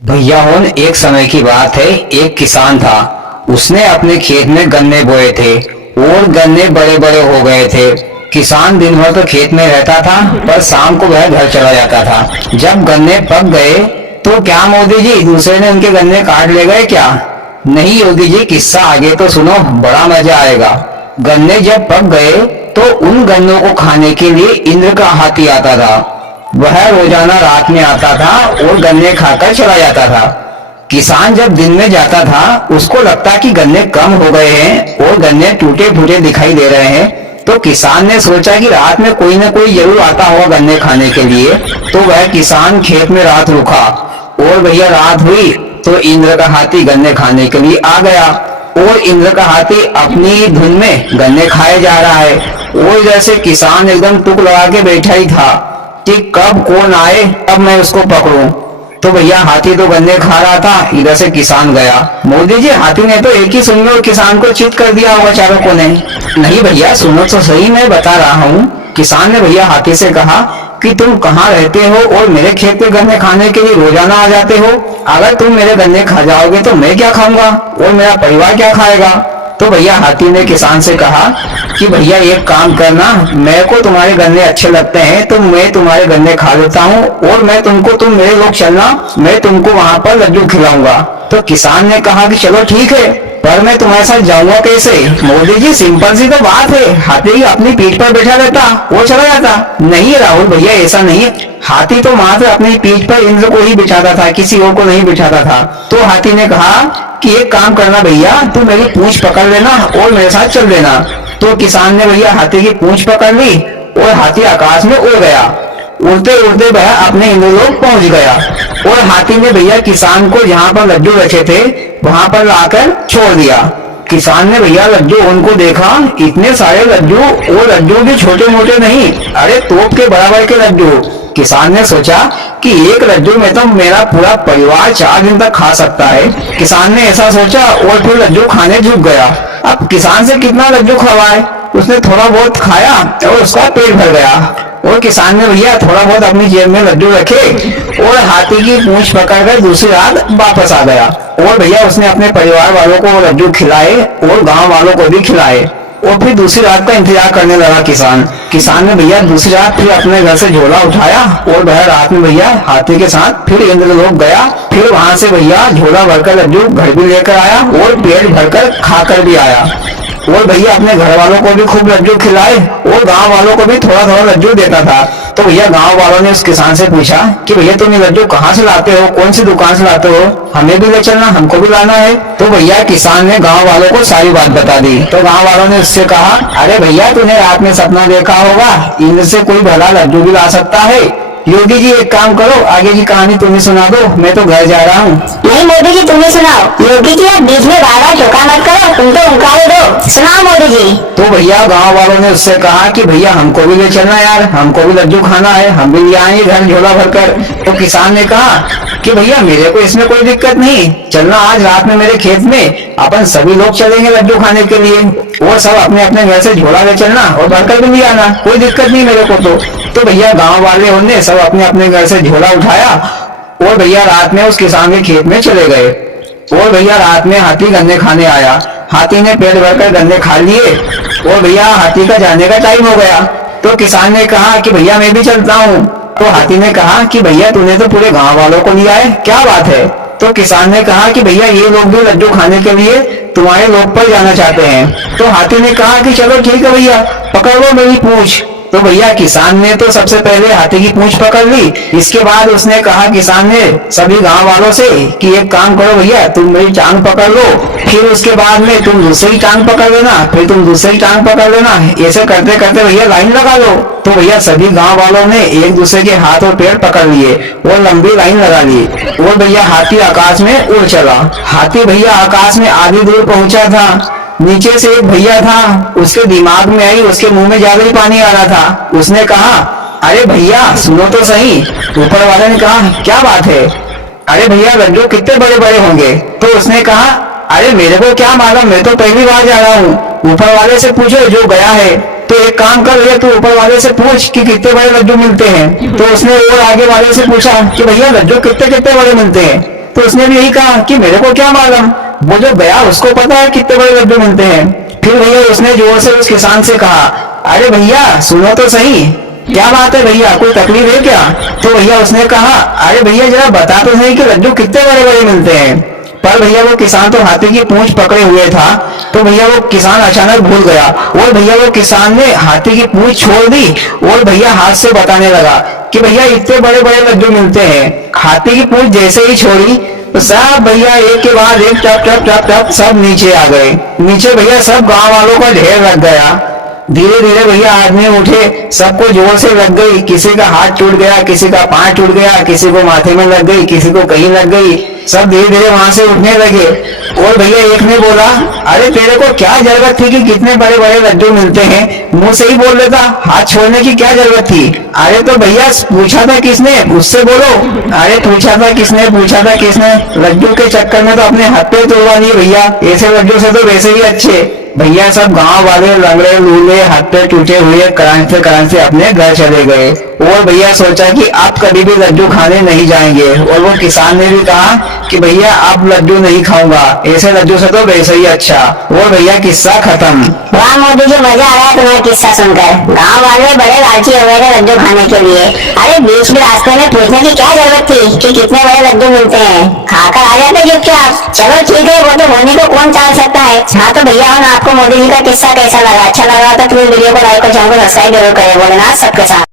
भैया होन एक समय की बात है। एक किसान था। उसने अपने खेत में गन्ने बोए थे और गन्ने बड़े बड़े हो गए थे। किसान दिन भर तो खेत में रहता था, पर शाम को वह घर चला जाता था। जब गन्ने पक गए तो क्या मोदी जी दूसरे ने उनके गन्ने काट ले गए क्या? नहीं योगी जी, किस्सा आगे तो सुनो, बड़ा मजा आएगा। गन्ने जब पक गए तो उन गन्नों को खाने के लिए इंद्र का हाथी आता था। वह रोजाना रात में आता था और गन्ने खाकर चला जाता था। किसान जब दिन में जाता था, उसको लगता कि गन्ने कम हो गए हैं और गन्ने टूटे फूटे दिखाई दे रहे हैं। तो किसान ने सोचा कि रात में कोई न कोई जरूर आता होगा गन्ने खाने के लिए। तो वह किसान खेत में रात रुका और भैया रात हुई तो इंद्र का हाथी गन्ने खाने के लिए आ गया। और इंद्र का हाथी अपनी धुन में गन्ने खाए जा रहा है और जैसे किसान एकदम टुक लगा के बैठा ही था कि कब कौन आए अब मैं उसको पकड़ूं। तो भैया हाथी तो गन्ने खा रहा था, इधर से किसान गया। मोदी जी, हाथी ने तो एक ही सुन में किसान को चित कर दिया होगा चारों कोने। नहीं भैया, सुनो तो सही, मैं बता रहा हूँ। किसान ने भैया हाथी से कहा कि तुम कहाँ रहते हो और मेरे खेत में गन्ने खाने के लिए रोजाना आ जाते हो? अगर तुम मेरे गन्ने खा जाओगे तो मैं क्या खाऊंगा और मेरा परिवार क्या खाएगा? तो भैया हाथी ने किसान से कहा कि भैया एक काम करना, मेरे को तुम्हारे गन्ने अच्छे लगते हैं तो मैं तुम्हारे गन्ने खा लेता हूँ और मैं तुमको, तुम मेरे लोग चलना, मैं तुमको वहाँ पर लड्डू खिलाऊंगा। तो किसान ने कहा कि चलो ठीक है, पर मैं तुम्हारे साथ जाऊंगा कैसे? मोदी जी, सिंपल सी तो बात है, हाथी अपनी पीठ पर बैठा रहता, वो चला जाता। नहीं राहुल भैया, ऐसा नहीं है। हाथी तो मात्र अपनी पीठ पर इंद्र को ही बिठाता था, किसी और को नहीं बिठाता था। तो हाथी ने कहा कि एक काम करना भैया, तू मेरी पूंछ पकड़ लेना और मेरे साथ चल देना। तो किसान ने भैया हाथी की पूंछ पकड़ ली और हाथी आकाश में उड़ गया। उड़ते उड़ते भैया अपने इंद्रलोक पहुंच गया और हाथी ने भैया किसान को जहाँ पर लड्डू रखे थे वहां पर लाकर छोड़ दिया। किसान ने भैया लड्डू उनको देखा, इतने सारे लड्डू, और लड्डू भी छोटे मोटे नहीं, अरे तोप के बराबर के लड्डू। किसान ने सोचा कि एक लड्डू में तो मेरा पूरा परिवार 4 दिन तक खा सकता है। किसान ने ऐसा सोचा और फिर लड्डू खाने झुक गया। अब किसान से कितना लड्डू खवाए, उसने थोड़ा बहुत खाया और उसका पेट भर गया। और किसान ने भैया थोड़ा बहुत अपनी जेब में लड्डू रखे और हाथी की पूंछ पकड़कर दूसरी रात वापस आ गया। और भैया उसने अपने परिवार वालों को लड्डू खिलाए और गांव वालों को भी खिलाए और फिर दूसरी रात का इंतजार करने लगा किसान ने भैया दूसरी रात फिर अपने घर से झोला उठाया और वह रात में भैया हाथी के साथ फिर इंद्रलोक गया। फिर वहां से भैया झोला भरकर लड्डू घर भी लेकर आया और पेट भरकर खाकर भी आया। और भैया अपने घर वालों को भी खूब लड्डू खिलाए और गांव वालों को भी थोड़ा थोड़ा लड्डू देता था। तो भैया गांव वालों ने उस किसान से पूछा कि भैया तुम ये लड्डू कहाँ से लाते हो, कौन सी दुकान से लाते हो, हमें भी ले चलना, हमको भी लाना है। तो भैया किसान ने गांव वालों को सारी बात बता दी। तो गांव वालों ने उससे कहा, अरे भैया तूने रात में सपना देखा होगा, इंद्र से कोई भला लड्डू भी ला सकता है। योगी जी एक काम करो, आगे की कहानी तुम्हें सुना दो, मैं तो घर जा रहा हूँ। नहीं मोदी जी, तुम्हें सुनाओ। योगी जी आप बीच में बार बार टोका मत करो, तुम तो उनका ही दो, सुनाओ मोदी जी। तो भैया गांव वालों ने उससे कहा कि भैया हमको भी ले चलना यार, हमको भी लड्डू खाना है, हम भी ले आएंगे घर झोला भरकर। तो किसान ने कहा कि भैया मेरे को इसमें कोई दिक्कत नहीं, चलना आज रात में मेरे खेत में, अपन सभी लोग चलेंगे लड्डू खाने के लिए और सब अपने अपने घर से झोला ले चलना और भरकर भी ले आना, कोई दिक्कत नहीं मेरे को। तो भैया गांव वाले उन्होंने सब अपने अपने घर से झोला उठाया और भैया रात में उस किसान के खेत में चले गए। और भैया रात में हाथी गन्ने खाने आया। हाथी ने पेट भरकर गन्ने खा लिए और भैया हाथी का जाने का टाइम हो गया। तो किसान ने कहा कि भैया मैं भी चलता हूँ। तो हाथी ने कहा कि भैया तूने तो पूरे गांव वालों को लिया है, क्या बात है? तो किसान ने कहा कि भैया ये लोग भी लड्डू खाने के लिए तुम्हारे लोग पर जाना चाहते हैं। तो हाथी ने कहा कि चलो ठीक है भैया, पकड़ लो मेरी पूंछ। तो भैया किसान ने तो सबसे पहले हाथी की पूंछ पकड़ ली। इसके बाद उसने कहा किसान ने सभी गांव वालों से कि एक काम करो भैया, तुम मेरी टांग पकड़ लो, फिर उसके बाद में तुम दूसरी टांग पकड़ लेना, फिर तुम दूसरी टांग पकड़ लेना, ऐसे करते करते भैया लाइन लगा लो। तो भैया सभी गांव वालों ने एक दूसरे के हाथ और पैर पकड़ लिए और लंबी लाइन लगा ली और भैया हाथी आकाश में उड़ चला। हाथी भैया आकाश में आधी दूर पहुंचा था। नीचे से एक भैया था, उसके दिमाग में आई, उसके मुंह में ज्यादा ही पानी आ रहा था। उसने कहा, अरे भैया सुनो तो सही। ऊपर वाले ने कहा, क्या बात है? अरे भैया लड्डू कितने बड़े बड़े होंगे? तो उसने कहा, अरे मेरे को क्या मालूम, मैं तो पहली बार जा रहा हूँ, ऊपर वाले से पूछो जो गया है। तो एक काम कर भैया, तू ऊपर वाले से पूछ कि कितने बड़े लड्डू मिलते हैं। तो उसने और आगे वाले से पूछा कि भैया लड्डू कितने कितने बड़े मिलते हैं। तो उसने भी यही कहा कि मेरे को क्या मालूम, वो जो गया उसको पता है कितने बड़े लड्डू मिलते हैं। फिर भैया उसने जोर से उस किसान से कहा, अरे भैया सुनो तो सही, क्या बात है भैया, कोई तकलीफ है क्या? तो भैया उसने कहा, अरे भैया जरा बता तो सही कि लड्डू कितने बड़े बड़े मिलते हैं। पर भैया वो किसान तो हाथी की पूंछ पकड़े हुए था, तो भैया वो किसान अचानक भूल गया और भैया वो किसान ने हाथी की पूंछ छोड़ दी और भैया हाथ से बताने लगा कि भैया इतने बड़े बड़े लड्डू मिलते हैं। हाथी की पूंछ जैसे ही छोड़ी तो सब भैया एक के बाद एक टप टप टप टप सब नीचे आ गए। नीचे भैया सब गांव वालों का ढेर लग गया। धीरे धीरे भैया आदमी उठे, सबको जोर से लग गई, किसी का हाथ टूट गया, किसी का पांव टूट गया, किसी को माथे में लग गई, किसी को कहीं लग गई। सब धीरे धीरे वहां से उठने लगे और भैया एक ने बोला, अरे तेरे को क्या जरूरत थी कि कितने बड़े बड़े लड्डू मिलते हैं, मुंह से ही बोल देता, हाथ छोड़ने की क्या जरूरत थी? अरे तो भैया पूछा था किसने, उससे बोलो। अरे पूछा था किसने, लड्डू के चक्कर में तो अपने हाथ पे तोड़वा लिए भैया, ऐसे लड्डू से तो वैसे ही अच्छे। भैया सब गांव वाले लंगड़े लूले हाथ पे टूटे हुए करांते अपने घर चले गए और भैया सोचा कि आप कभी भी लड्डू खाने नहीं जाएंगे। और वो किसान ने भी कहा कि भैया आप लड्डू नहीं खाऊंगा, ऐसे लड्डू से तो वैसे ही अच्छा। और भैया किस्सा खत्म। वाह मोदी जी, मजा आ रहा है तुम्हारा किस्सा सुनकर। गांव वाले बड़े लालची हो गए थे लड्डू खाने के लिए। अरे बीच में रास्ते में पूछने की क्या जरूरत थी कि कितने बड़े लड्डू मिलते हैं, खाकर आ जाते चुपचाप। चलो ठीक है, वो तो होने को कौन टाल सकता है। हाँ तो भैया आपको मोदी जी का किस्सा कैसा लगा? अच्छा लगा तो प्लीज वीडियो को लाइक और चैनल को सब्सक्राइब जरूर करें। बोले ना सबके साथ।